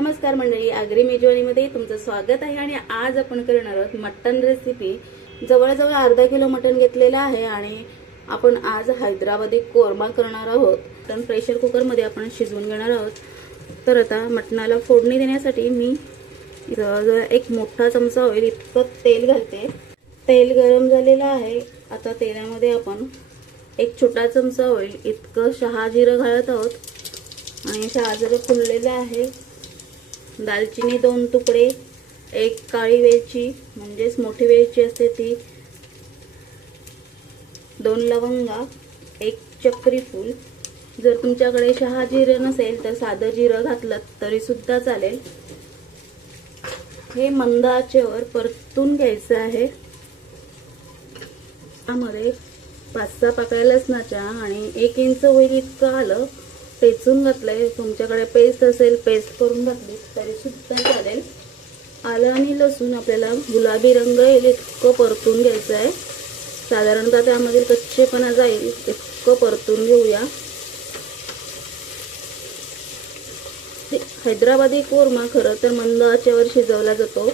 नमस्कार मंडळी, आगरी मेजवानीमध्ये तुमचं स्वागत आहे। आणि आज आपण करणार आहोत मटन रेसिपी। जवळजवळ अर्धा किलो मटन घेतलेलं आहे आणि आपण आज हैदराबादी कोरमा करणार आहोत। तर प्रेशर कुकर मध्ये आपण शिजवून घेणार आहोत। तर आता मटणाला फोडणी देण्यासाठी मी जवळजवळ एक मोठा चमचा होईल इतकं तेल घालते। तेल गरम झालेलं आहे। आता तेलामध्ये आपण एक छोटा चमचा होईल इतकं शहाजिरं घालत आहोत आणि शहाजिरं फुललेलं आहे। दालचिनी 2 तुकडे, एक काळी वेलची म्हणजेच मोठी वेलची असते ती, 2 लवंगा, एक चक्री फूल। जर तुमच्याकडे शहाजिरं नसेल तर साधं जिरं घातलं तरी सुद्धा चालेल। हे मंद आचेवर परतून घ्यायचं आहे। त्यामध्ये 5-6 पाकळ्या लसणाच्या आणि 1 इंच होईल इतकं आलं ठेचून घातलंय। तुमच्याकडे पेस्ट असेल पेस्ट करून घातली तरी सुद्धा चालेल। आलं आणि लसूण आपल्याला गुलाबी रंग येईल इतकं परतून घ्यायचं आहे। साधारणतः त्यामध्ये कच्चेपणा जाईल इतकं परतून घेऊया। हैदराबादी कोरमा खरं तर मंद आचेवर शिजवला जातो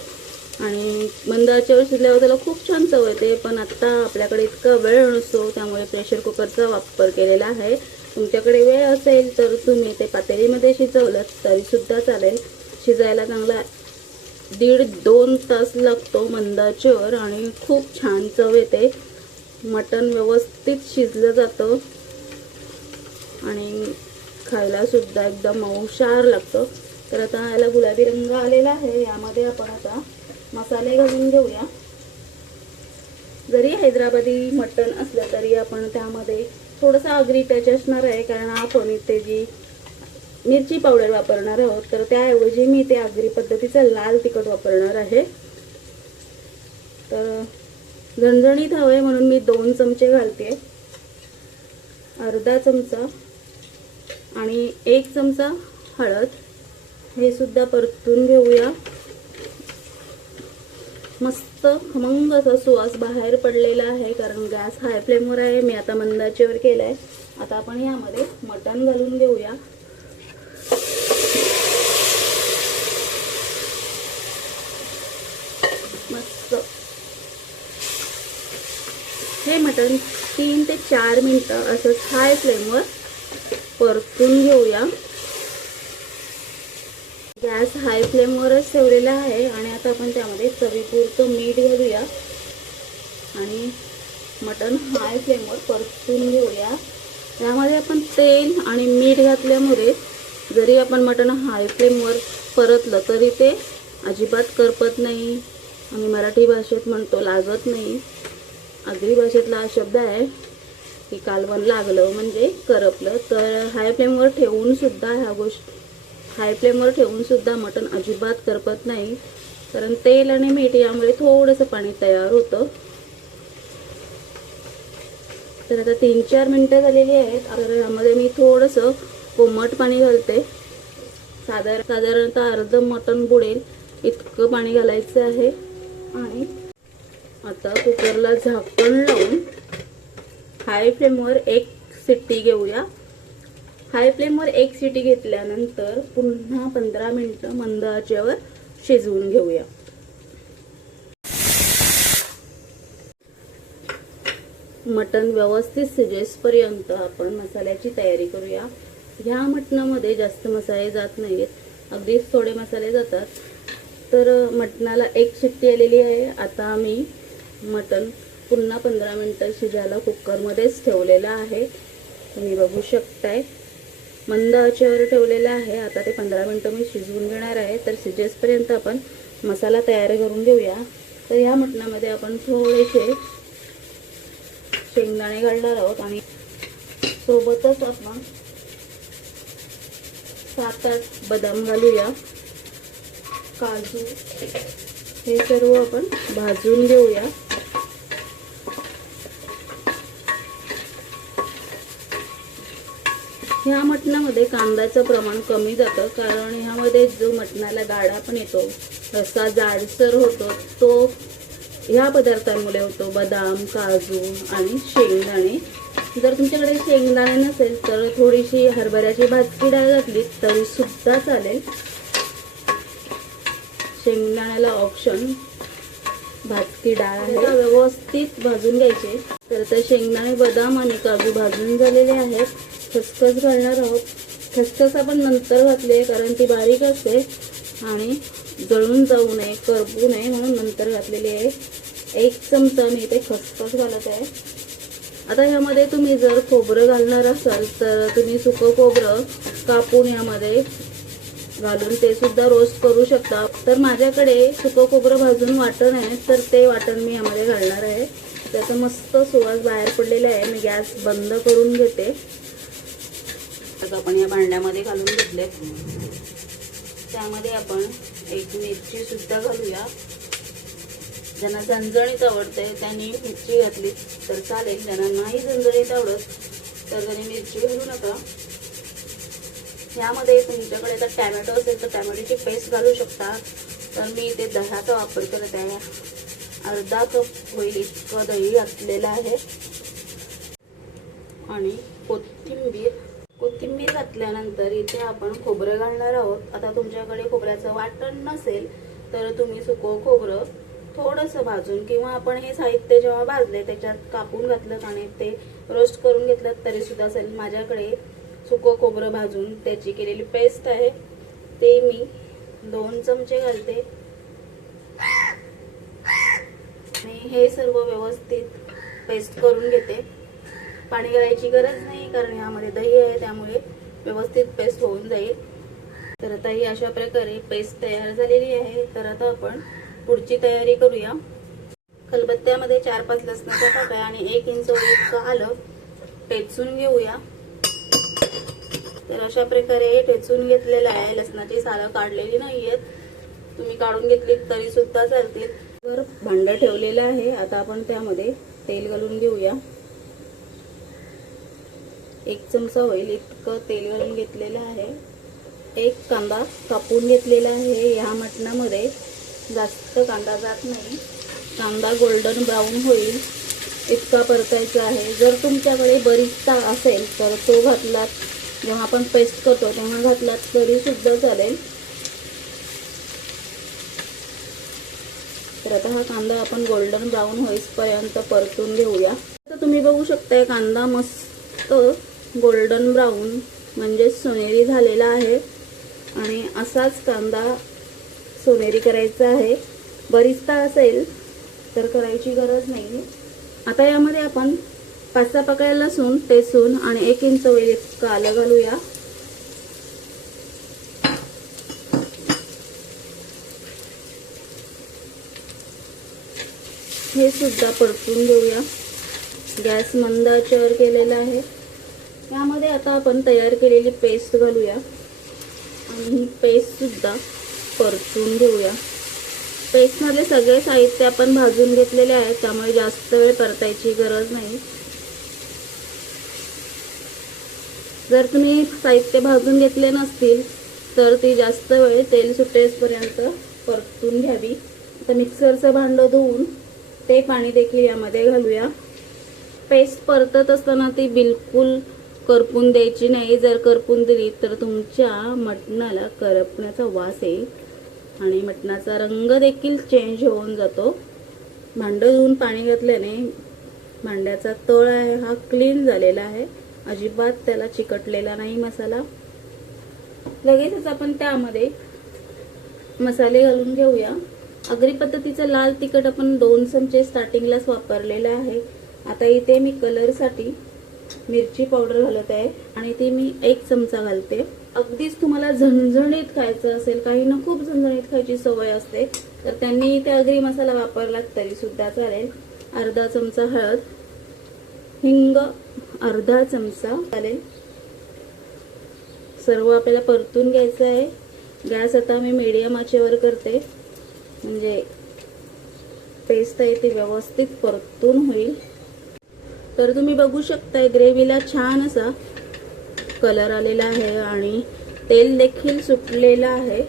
आणि मंद आचेवर शिजल्यावर त्याला खूप छान चव येते। पण आता आपल्याकडे इतका वेळ नसतो त्यामुळे प्रेशर कुकरचा वापर केलेला आहे। तुमच्याकडे वेळ असेल तर तुम्ही ते पातेलीमध्ये शिजवलं तरी सुद्धा चालेल। शिजायला चांगला 1.5-2 तास लागतो मंद आचेवर आणि खूप छान चव येते। मटण व्यवस्थित शिजलं जातं आणि खायला सुद्धा एकदम मऊशार लागतं। तर आता याला गुलाबी रंग आलेला आहे। यामध्ये आपण आता मसाले घालून घेऊया। जरी हैदराबादी मटण असलं तरी आपण त्यामध्ये थोडासा आगरी टच असणार आहे, कारण आपण इथे जी मिरची पावडर वापरणार आहोत तर त्याऐवजी मी ते आगरी पद्धतीचं लाल तिखट वापरणार आहे। तर झणझणीत हवे म्हणून मी 2 चमचे घालते, अर्धा चमचा आणि 1 चमचा हळद। हे सुद्धा परतून घेऊया। मस्त खमंग असा सुवास बाहेर पडलेला आहे, कारण गॅस हाय फ्लेमवर आहे। मी आता मंद आचेवर केलाय। आता आपण यामध्ये मटण घालून घेऊया। मस्त हे मटण 3 ते 4 मिनिटं असं हाय फ्लेमवर परतून घेऊया। गॅस हाय फ्लेमवरच ठेवलेला आहे आणि आता आपण त्यामध्ये चवीपुरतं मीठ घालूया आणि मटण हाय फ्लेमवर परतून घेऊया। यामध्ये आपण तेल आणि मीठ घातल्यामुळे जरी आपण मटण हाय फ्लेमवर परतलं तरी ते अजिबात करपत नाही। आम्ही मराठी भाषेत म्हणतो लागत नाही। आगरी भाषेतला हा शब्द आहे की कालवण लागलं म्हणजे करपलं। तर हाय फ्लेमवर ठेवून सुद्धा मटण अजिबात करपत नाही, कारण तेल आणि मीठ यामुळे थोडंसं पाणी तयार होतं। तर आता 3-4 मिनिटं झालेली आहेत। तर यामध्ये मी थोडंसं कोमट पाणी घालते। साधारणतः अर्ध मटण बुडेल इतकं पाणी घालायचं आहे आणि आता कुकरला झाकण लावून हाय फ्लेमवर 1 शिट्टी घेऊया। हाय फ्लेमवर 1 शिट्टी घेतल्यानंतर पुन्हा 15 मिनिटं मंद आचेवर शिजवून घेऊया। मटण व्यवस्थित शिजेपर्यंत आपण मसाल्याची तयारी करूया। ह्या मटणामध्ये जास्त मसाले जात नाहीत, अगदीच थोडे मसाले जातात। तर मटणाला 1 शिट्टी आलेली आहे। आता मी मटण पुन्हा 15 मिनिटं शिजायला कुकरमध्येच ठेवलेलं आहे। तुम्ही बघू शकताय मंद आचेवर ठेवलेलं आहे। आता ते 15 मिनिटं मी शिजवून घेणार आहे। तर शिजेपर्यंत आपण मसाला तयार करून घेऊया। तर ह्या मटणामध्ये आपण थोडेसे शेंगदाणे घालणार आहोत आणि सोबतच आपण 7-8 बदाम घालूया, काजू, हे सर्व आपण भाजून घेऊया। ह्या मटणामध्ये कांद्याचं प्रमाण कमी जातं, कारण ह्यामध्ये जो मटणाला गाढा पण येतो, रस्सा जाडसर होतो, तो ह्या पदार्थांमुळे होतो। बदाम, काजू आणि शेंगदाणे। जर तुमच्याकडे शेंगदाणे नसेल तर थोडीशी हरभऱ्याची भाजकी डाळ घातली तरी सुद्धा चालेल। शेंगदाण्याला ऑप्शन भाजकी डाळ आहे, व्यवस्थित भाजून घ्यायचे. तर ते शेंगदाणे, बदाम आणि काजू भाजून झालेले आहेत. खसखस घालणार आहोत. खसखस आपण नंतर घातले कारण ती बारीक असते आणि जळून जाऊ नये, करपू नये म्हणून नंतर घातलेली आहे. 1 चमचा मी इथे खसखस घालत आहे. आता ह्यामध्ये तुम्ही जर खोबरं घालणार असाल तर तुम्ही सुकं खोबरं कापून यामध्ये घालून ते सुद्धा रोस्ट करू शकता. तर माझ्याकडे सुकं खोबरं भाजून वाटण आहे, तर ते वाटण मी यामध्ये घालणार आहे. त्याचा मस्त सुवास बाहेर पडलेला आहे. मी गॅस बंद करून घेते. आता आपण या भांड्यामध्ये घालून घेतले. त्यामध्ये आपण 1 मिरची सुद्धा घालूया. ज्यांना झणझणीत आवडते त्यांनी मिरची घातली तर चालेल, ज्यांना नाही झणझणीत आवडत तर त्यांनी मिरची घालू नका. यामध्ये तुमच्याकडे जर टॅमॅटो असेल तर टॅमॅटोची पेस्ट घालू शकता. तर मी इथे दह्याचा वापर करत आहे. अर्धा कप होईल इतकं दही घातलेलं आहे. आणि कोथिंबीर घातल्यानंतर इथे आपण खोबरं घालणार आहोत. आता तुमच्याकडे खोबऱ्याचं वाटण नसेल तर तुम्ही सुकं खोबरं थोडंसं भाजून किंवा आपण हे साहित्य जेव्हा भाजले त्याच्यात कापून घातलं आणि ते रोस्ट करून घेतलं तरी सुद्धा असेल. माझ्याकडे सुकं खोबरं भाजून त्याची केलेली पेस्ट आहे, ते मी 2 चमचे घालते. आणि हे सर्व व्यवस्थित पेस्ट करून घेते. पाणी घालायची गरज नाही कारण यामध्ये दही आहे, त्यामुळे व्यवस्थित पेस्ट होऊन जाईल. तर आता ही अशा प्रकारे पेस्ट तयार झालेली आहे. तर आता आपण पुढची तयारी करूया. खलबत्त्यामध्ये 4-5 लसणाच्या पाकळ्या आणि 1 इंच इतकं आलं ठेचून घेऊया. तर अशा प्रकारे ठेचून घेतलेलं आहे. लसणाची सालं काढलेली नाहीयेत, तुम्ही काढून घेतली तरी सुद्धा चालतील. वर भांडं ठेवलेलं आहे. आता आपण त्यामध्ये तेल घालून घेऊया. 1 चमचा होईल इतकं तेल घालून घेतलेलं आहे. 1 कांदा कापून घेतलेला आहे. या मटणामध्ये जास्त कांदा जात नाही. कांदा गोल्डन ब्राऊन होईल इतका परतायचा आहे. जर तुमच्याकडे बरिस्ता असेल तर तो घातलात, जेव्हा आपण पेस्ट करतो तेव्हा घातलात तरी सुद्धा चालेल. तर आता हा कांदा आपण गोल्डन ब्राऊन होईपर्यंत परतून घेऊया. तर तुम्ही बघू शकताय कांदा मस्त गोल्डन ब्राऊन म्हणजे सोनेरी झालेला आहे. आणि असाच कांदा सोनेरी करायचा आहे. बरिस्ता असेल तर करायची गरज नाही. आता यामध्ये आपण 5-6 पाकळ्या लसूण ठेचून आणि 1 इंच होईल इतकं आलं घालूया. हे सुद्धा परतून घेऊया. गॅस मंद आचेवर केलेला आहे. यामध्ये आता आपण तयार केलेली पेस्ट घालूया आणि ही पेस्ट सुद्धा परतून घेऊया. पेस्टमधले सगळे साहित्य आपण भाजून घेतलेले आहेत, त्यामुळे जास्त वेळ परतायची गरज नाही. जर तुम्ही साहित्य भाजून घेतले नसतील तर ती जास्त वेळ तेल सुटेपर्यंत परतून घ्यावी. आता मिक्सरचं भांडं धुवून ते पाणी देखील यामध्ये घालूया. पेस्ट परतत असताना ती बिलकुल करपून द्यायची नाही. जर करपून दिली तर तुमच्या मटणाला करपण्याचा वास येईल आणि मटणाचा रंग देखील चेंज होऊन जातो. भांडं धुवून पाणी घातल्याने भांड्याचा तळ आहे हा क्लीन झालेला आहे. अजिबात त्याला चिकटलेला नाही मसाला. लगेचच आपण त्यामध्ये मसाले घालून घेऊया. आगरी पद्धतीचं लाल तिखट आपण 2 चमचे स्टार्टिंगलाच वापरलेलं आहे. आता इथे मी कलरसाठी मिरची पावडर घालत आहे आणि ती मी 1 चमचा घालते. अगदीच तुम्हाला झणझणीत खायचं असेल, काहींना खूप झणझणीत खायची सवय असते, तर त्यांनी इथे आगरी मसाला वापरला तरी सुद्धा चालेल. अर्धा चमचा हळद, हिंग अर्धा चमचा चालेल. सर्व आपल्याला परतून घ्यायचं आहे. गॅस आता मी मीडियम आचेवर करते म्हणजे पेस्ट आहे ती व्यवस्थित परतून होईल. तर तुम्ही बघू शकताय ग्रेव्हीला छान असा कलर आलेला आहे आणि तेल देखील सुटलेलं आहे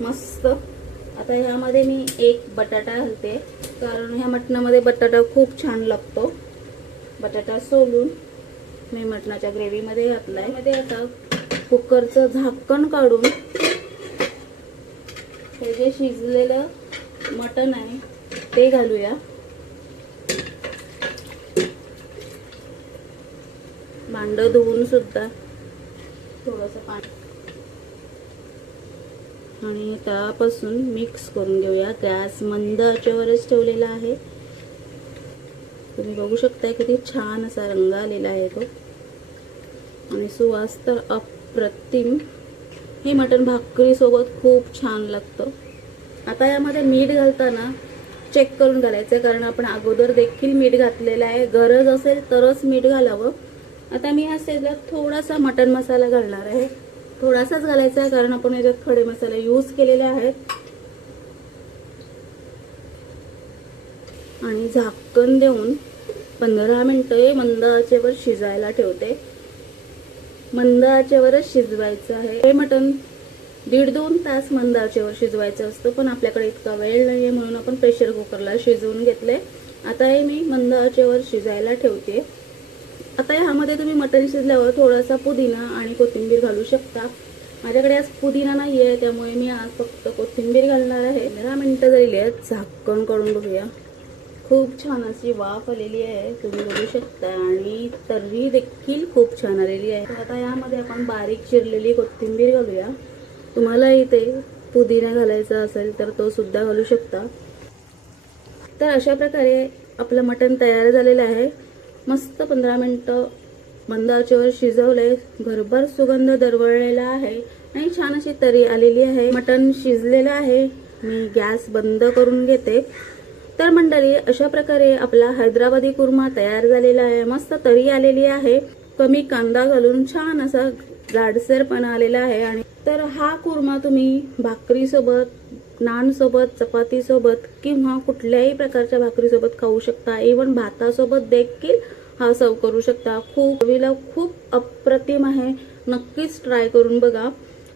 मस्त. आता ह्यामध्ये मी 1 बटाटा घालते कारण ह्या मटणामध्ये बटाटा खूप छान लागतो. बटाटा सोलून मी मटणाच्या ग्रेव्हीमध्ये घातलाय. मध्ये आता कुकरचं झाकण काढून हे जे शिजलेलं मटण आहे ते घालूया. भांड धुवून सुद्धा थोडंसं पाणी आणि त्यापासून मिक्स करून घेऊया. गॅस मंद आचेवरच ठेवलेला आहे. तुम्ही बघू शकता किती छान असा रंग आलेला आहे तो आणि सुवास तर अप्रतिम. हे मटण भाकरी सोबत खूप छान लागतं. आता यामध्ये मीठ घालताना चेक करून घालायचं, कारण आपण अगोदर देखील मीठ घातलेलं आहे. गरज असेल तरच मीठ घालावं. आता मी या स्टेजला थोडासा मटण मसाला घालणार आहे. थोडासाच घालायचा आहे, कारण आपण याच्यात खडे मसाले यूज केलेले आहेत. आणि झाकण देऊन 15 मिनिटे मंद आचेवर शिजायला ठेवते. मंद आचेवरच शिजवायचं आहे. हे मटण 1.5-2 तास मंद आचेवर शिजवायचं असतं, पण आपल्याकडे इतका वेळ नाहीये म्हणून आपण प्रेशर कुकरला शिजवून घेतले. आता हे मी मंद आचेवर शिजायला ठेवते. आता ह्यामध्ये तुम्ही मटण शिजल्यावर थोडासा पुदिना आणि कोथिंबीर घालू शकता. माझ्याकडे आज पुदिना नाही आहे, त्यामुळे मी आज फक्त कोथिंबीर घालणार आहे. 15 मिनिटं झालेली आहेत. झाकण काढून बघूया. खूप छान अशी वाफ आलेली आहे, तुम्ही बघू शकता, आणि तर्री देखील खूप छान आलेली आहे. तर आता यामध्ये आपण बारीक चिरलेली कोथिंबीर घालूया. तुम्हाला इथे पुदिना घालायचा असेल तर तो सुद्धा घालू शकता. तर अशा प्रकारे आपलं मटण तयार झालेलं आहे. मस्त 15 मिनिटं मंद आचेवर शिजवलंय. घरभर सुगंध दरवळलेला आहे आणि छान अशी तरी आलेली आहे. मटण शिजलेलं आहे. मी गॅस बंद करून घेते. तर मंडळी, अशा प्रकारे आपला हैदराबादी कुर्मा तयार झालेला आहे. मस्त तरी आलेली आहे. कमी कांदा घालून छान असा जाडसरपणा आलेला आहे. आणि तर हा कुर्मा तुम्ही भाकरी सोबत, नान सोबत, चपाती सोबत किंवा कुठल्याही प्रकारच्या भाकरी सोबत खाऊ शकता. इव्हन भातासोबत देखील हा सर्व करू शकता. खूप अप्रतिम आहे. नक्कीच ट्राय करून बघा.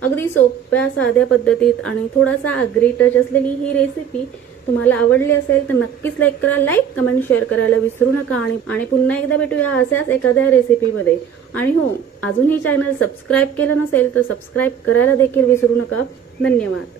अगदी सोप्या साध्या पद्धतीत आणि थोडासा आगरी टच असलेली ही रेसिपी तुम्हाला आवडली असेल तर नक्कीच लाईक करा. लाईक, कमेंट, शेअर करायला विसरू नका. आणि पुन्हा एकदा भेटूया अशाच एखाद्या रेसिपीमध्ये. आणि हो, अजूनही चॅनल सबस्क्राईब केलं नसेल तर सबस्क्राईब करायला देखील विसरू नका. धन्यवाद.